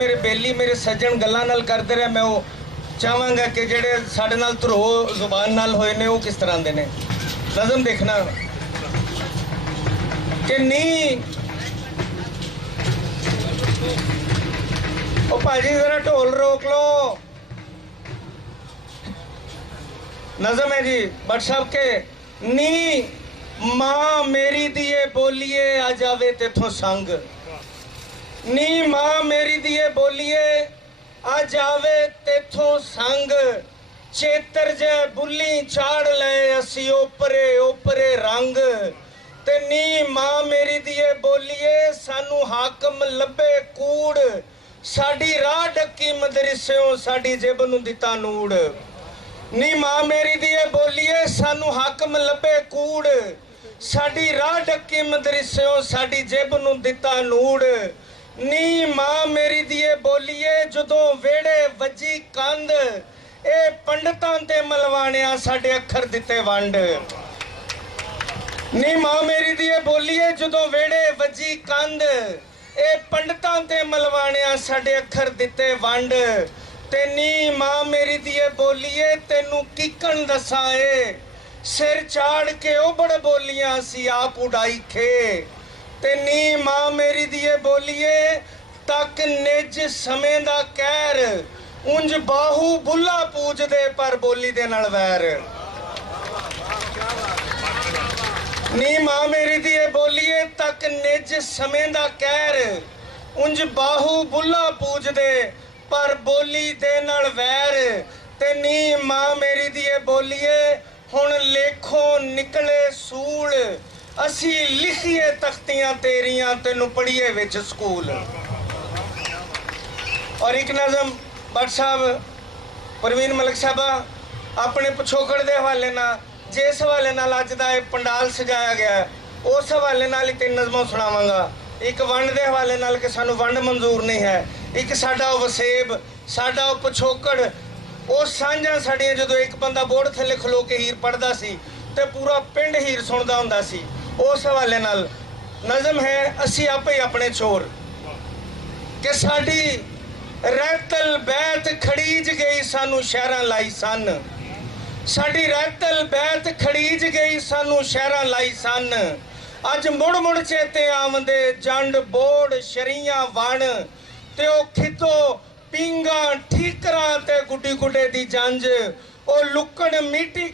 मेरे बेली मेरे सज्जन गल्लां नाल करते रहे। मैं वो चाहांगा कि जेड़े साडे नाल धरो जुबान नाल होए ने वो किस तरह दे ने। नज़म देखना कि नी ओ भाजी जरा ढोल रोक लो। नज़म है जी भट्ट साहब के नी मां मेरी दिए बोलिए आ जावे तेथों संग। नी मां मेरी दिए बोलिए आ जावे तेथों संग। चेतर जै बुली चाड़ ले असी ओपरे ओपरे रंग। ते नी मां मेरी दिए बोलिए सानू हाकम लब्बे कूड़। साडी राह डक्की मदरसेओं साडी जेब नूं दिता नूड़। नी मां मेरी दिए बोलिए सानू हाकम लब्बे कूड़। साडी राह डक्की मदरसेओं साडी जेब नूं दिता नूड़। नी मां मेरी दिए बोलिए जदों वेड़े वजी कंध ए पंडितां ते मलवाणिया साडे अखर दिते वंड। नी मां मेरी दिए बोलिए जदों वेड़े वजी कंध ए पंडितां ते मलवाणिया साडे अखर दिते वंड। ते नी मां मेरी दिए बोलिए तेनू किकन दसा ए सिर चाड़ के उबड़ बोलियां सी आप उड़ाई खे। ते नी मां मेरी दिए बोलिए तक निज समय दा कहर उंज बाहू बुला पूजदे पर बोली दे नाल वैर। नी मां मेरी दिए बोलिए तक निज समय दा कहर उंज बाहू बुला पूजदे पर बोली दे नाल वैर। ते नी मां मेरी दिए बोलिए हुण लेखों निकले सूल असी लिखिए तख्तियां तेरियां तेनू पढ़िए विच स्कूल। और एक नज़म भट्ट साहब परवीन मलिक साहबा अपने पिछोकड़ के हवाले ना जिस हवाले नाल अज दा पंडाल सजाया गया है उस हवाले नाल ही 3 नज़मां सुणावांगा। एक वंड के हवाले नाल कि सानू वंड मंजूर नहीं है। एक साडा वसेब साडा पिछोकड़ वो सांझा साड़ियां जदों एक बंदा बोर्ड थले खलो के हीर पढ़दा सी ते पूरा पिंड हीर सुनदा हुंदा सी। उस हवाले नाल नज़म है असी आपे ही अपने चोर कि साडी रहतल बैत खड़ीज गई सानू शहरां लाई सन। साडी रहतल बैत खड़ीज गई सानू शहरां लाई सन। अज मुड़ मुड़ चेते आवंदे जंड बोड़ शरियां वण ते ओ खितो पिंगा ठीकरा ते गुड्डी गुड्डे दी जंज ओ लुक्कड़ मीटी